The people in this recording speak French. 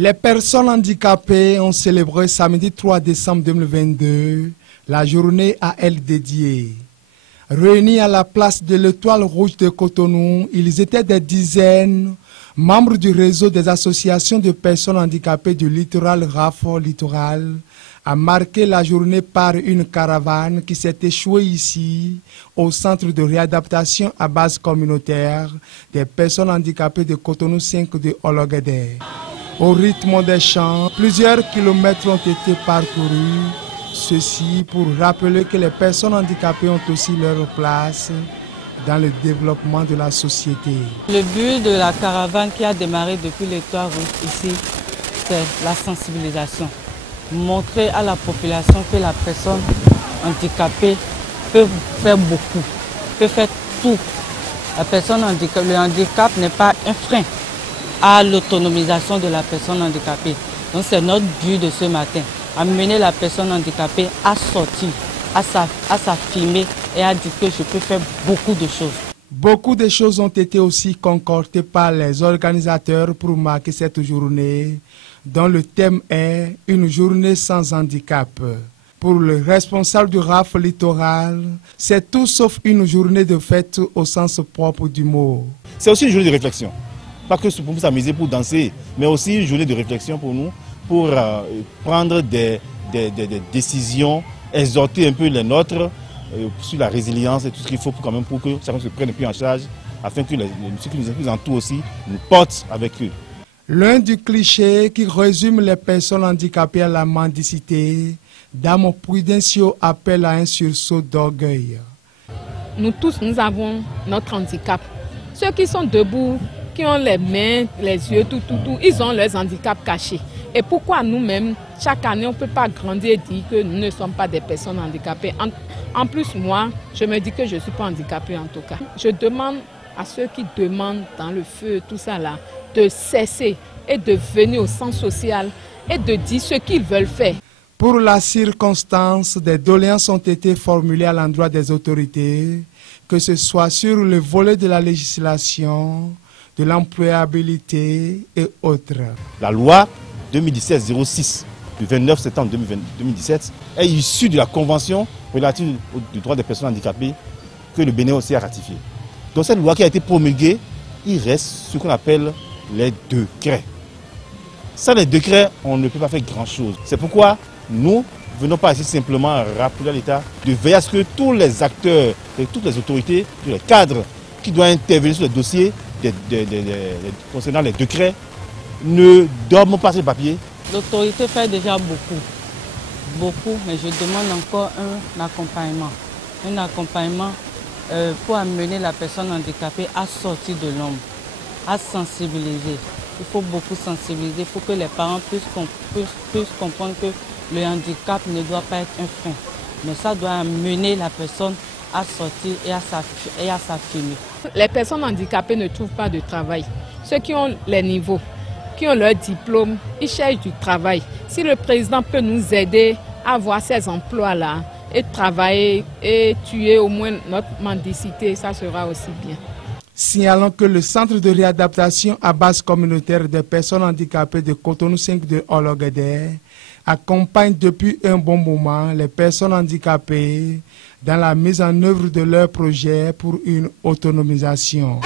Les personnes handicapées ont célébré samedi 3 décembre 2022 la journée à elles dédiée. Réunis à la place de l'Étoile Rouge de Cotonou, ils étaient des dizaines, membres du réseau des associations de personnes handicapées du littoral RAFO Littoral, à marquer la journée par une caravane qui s'est échouée ici, au centre de réadaptation à base communautaire des personnes handicapées de Cotonou 5 de Ologuédé. Au rythme des chants, plusieurs kilomètres ont été parcourus, ceci pour rappeler que les personnes handicapées ont aussi leur place dans le développement de la société. Le but de la caravane qui a démarré depuis l'Étoile Rouge ici, c'est la sensibilisation. Montrer à la population que la personne handicapée peut faire beaucoup, peut faire tout. Le handicap n'est pas un frein à l'autonomisation de la personne handicapée. Donc c'est notre but de ce matin, amener la personne handicapée à sortir, à s'affirmer et à dire que je peux faire beaucoup de choses. Beaucoup de choses ont été aussi concordées par les organisateurs pour marquer cette journée, dont le thème est « Une journée sans handicap ». Pour le responsable du RAF Littoral, c'est tout sauf une journée de fête au sens propre du mot. C'est aussi une journée de réflexion. Pas que pour s'amuser, pour danser, mais aussi une journée de réflexion pour nous, pour prendre des décisions, exhorter un peu les nôtres sur la résilience et tout ce qu'il faut pour que chacun se prenne plus en charge, afin que ceux qui nous entourent aussi nous portent avec eux. L'un du cliché qui résume les personnes handicapées à la mendicité, Dame Prudencio appelle à un sursaut d'orgueil. Nous tous, nous avons notre handicap. Ceux qui sont debout, qui ont les mains, les yeux, tout, ils ont leurs handicaps cachés. Et pourquoi nous-mêmes, chaque année, on ne peut pas grandir et dire que nous ne sommes pas des personnes handicapées. En plus, moi, je me dis que je ne suis pas handicapée en tout cas. Je demande à ceux qui demandent dans le feu, tout ça là, de cesser et de venir au centre social et de dire ce qu'ils veulent faire. Pour la circonstance, des doléances ont été formulées à l'endroit des autorités, que ce soit sur le volet de la législation, de l'employabilité et autres. La loi 2017-06 du 29 septembre 2017 est issue de la Convention relative aux droits des personnes handicapées que le Bénin aussi a ratifiée. Dans cette loi qui a été promulguée, il reste ce qu'on appelle les décrets. Sans les décrets, on ne peut pas faire grand-chose. C'est pourquoi nous ne venons pas ici simplement rappeler à l'État de veiller à ce que tous les acteurs et toutes les autorités, tous les cadres qui doivent intervenir sur les dossiers concernant les décrets ne dorment pas sur le papier. L'autorité fait déjà beaucoup, mais je demande encore un accompagnement pour amener la personne handicapée à sortir de l'ombre, à sensibiliser. Il faut beaucoup sensibiliser, il faut que les parents puissent comprendre que le handicap ne doit pas être un frein, mais ça doit amener la personne à sortir et à s'affirmer. Les personnes handicapées ne trouvent pas de travail. Ceux qui ont les niveaux, qui ont leur diplôme, ils cherchent du travail. Si le président peut nous aider à avoir ces emplois-là et travailler et tuer au moins notre mendicité, ça sera aussi bien. Signalons que le centre de réadaptation à base communautaire des personnes handicapées de Cotonou 5 de Ologuédé accompagne depuis un bon moment les personnes handicapées dans la mise en œuvre de leurs projets pour une autonomisation.